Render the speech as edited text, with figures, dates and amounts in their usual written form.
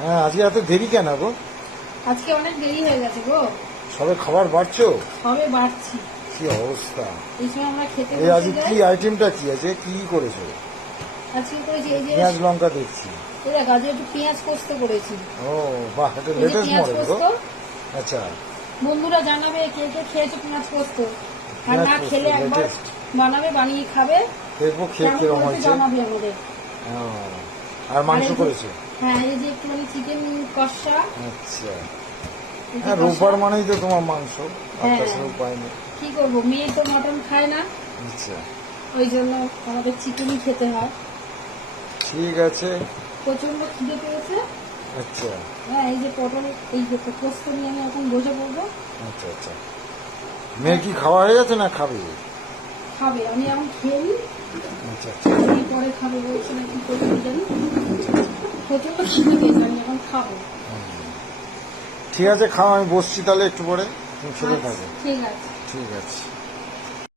হ্যাঁ, আজকে এত দেরি কেন গো? আজকে অনেক দেরি হয়ে গেছে গো। সবে খাবার বাড়ছো? সবে বাড়ছি। কি অবস্থা! এই সময় আমরা খেতে এই বসে আজকে যাই। কি আইটেমটা কি আছে? কি করেছো? আজকে করেছি এই যে পেঁয়াজ লঙ্কা দেখছি। এই দেখ, আজকে একটু পেঁয়াজ পোস্ত করেছি। ও বাহ, এটা এই যে লেটেস্ট পেঁয়াজ মডেল পোস্ত। গো। আচ্ছা, বন্ধুরা জানাবে কে কে খেয়েছো পেঁয়াজ পোস্ত, আর পেঁয়াজ না পোস্ত খেলে একবার latest। বানাবে, বানিয়ে খাবে। দেখবো খেয়ে কেমন কিরকম হয়েছে হয়েছে। জানাবে আমাদের। ও, আর মাংস আর এই যে- করেছো? হ্যাঁ, এই যে একটুখানি চিকেন কষা। আচ্ছা, এই যে হ্যাঁ, কষা। রোববার মানেই তো তোমার মাংস, আর হ্যাঁ। তাছাড়া উপায় নেই। কি করবো, মেয়ে তো মটন খায় না, আচ্ছা, ওই জন্য আমাদের চিকেনই খেতে হয়। ঠিক আছে। প্রচন্ড খিদে পেয়েছে। আচ্ছা হ্যাঁ, এই যে পটল, এই যে পোস্ত নিয়ে আমি এখন বসে পড়বো। আচ্ছা আচ্ছা, মেয়ে কি খাওয়া হয়ে গেছে না খাবে? খাবে, আমি এখন খেয়ে নিই, আচ্ছা আচ্ছা, এই পরে খাবে বলছে না, কি করবে জানি। প্রচন্ড খিদে পেয়েছে, আমি এখন খাবো। ঠিক আছে, খাও, আমি বসছি তাহলে একটু পরে, তুমি খেতে আচ্ছা, থাকো। ঠিক আছে। ঠিক আছে।